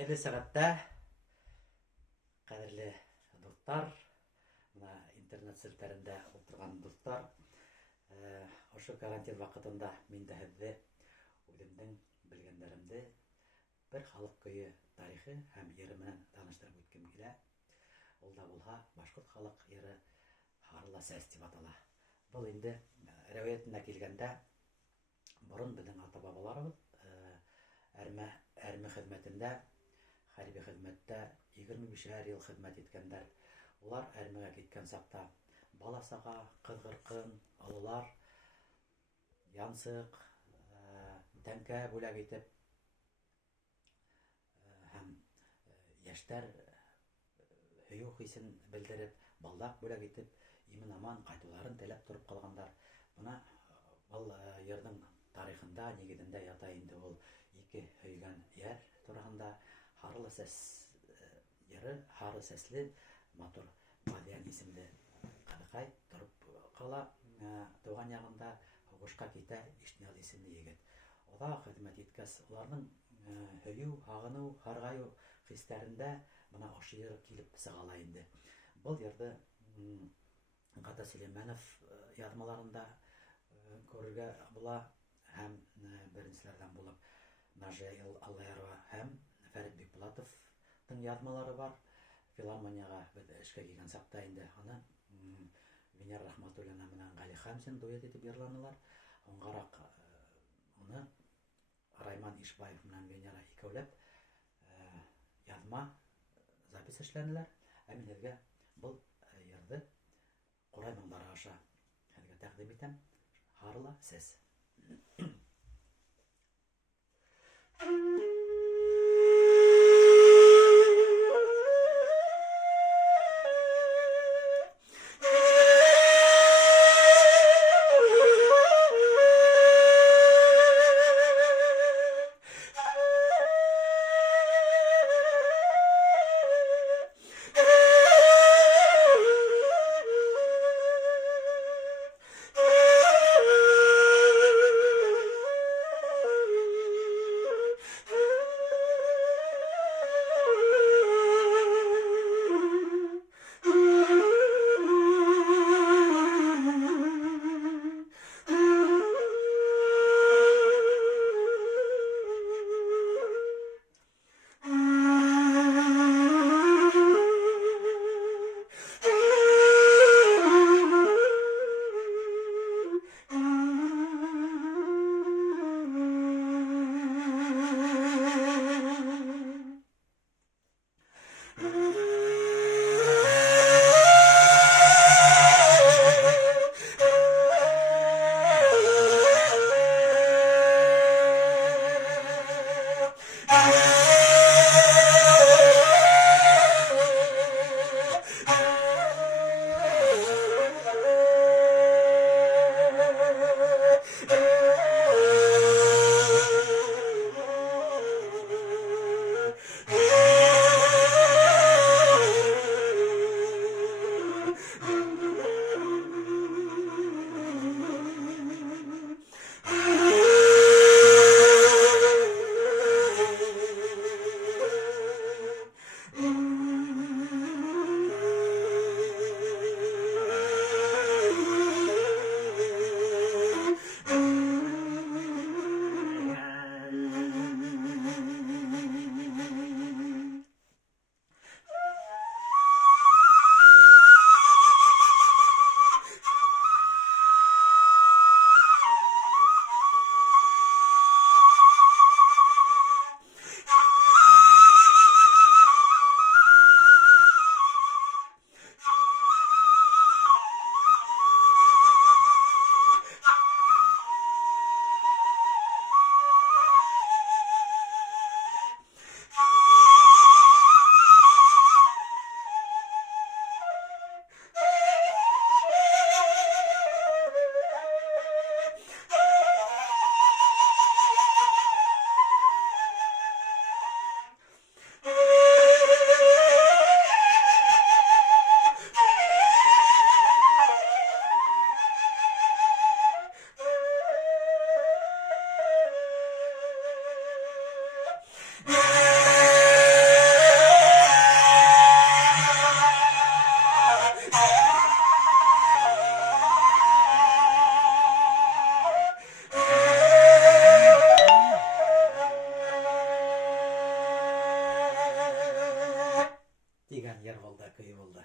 Хәерле сәгатьтә, кадерле дуслар, мына интернет селтәрендә утырган дуслар, ошо карантин вакытында мин дә һеҙҙе үҙемдең белгәндәремде бер халык көйө тарихы һәм йыры менән таныштырып үткем килә. Ул да булһа башҡорт халык йыры «Һарыла сәс» дип атала. Был инде рәүәйәтенә килгәндә, борон беҙҙең ата-бабаларыбыҙ әрме хеҙмәтендә, хәрби хеҙмәттә 25 йыл хеҙмәт иткәндәр. Улар әрмегә киткән саҡта бала-саға, ҡыҙ-ҡырҡын, ололар, янсыҡ, тәңкә бүләк итеп һәм йәштәр һөйөү хисен белдереп, балдаҡ бүләк итеп, имен-аман ҡайтыуҙарын теләп тороп ҡалғандар. Бына был йырҙың тарихында, нигеҙендә ята инде ул ике һөйгән йәр тураһында. Һарыла сәс йыры, һары сәсле, матур Баҙиян исемле ҡыҙыҡай тороп ҡала тыуған яғында, һуғышҡа китә Ишниял исемле егет. Оҙаҡ хеҙмәт иткәс, уларҙың һөйөү, һағыныу, һарғайыу хистәрендә бына ошо йыр килеп сығала инде. Был йырҙы Ғата Сөләймәнов яҙмаларында күрергә була һәм беренселәрҙән булып Нажия Аллаярова һәм Фәрит Бикбулатовтың яҙмалары бар. Филармонияға беҙ эшкә килгән саҡта инде аны Венера Рахматуллина менән Ғали Хәмзин дуэт итеп йырланылар. Һуңғараҡ уны Райман Ишбаев менән Венера икәүләп яҙма запис эшләнеләр. Ә мин һеҙгә был йырҙы ҡурай моңдары аша һеҙгә тәҡдим итәм. Һарыла сәс. Дигән йыр булды, көй булды.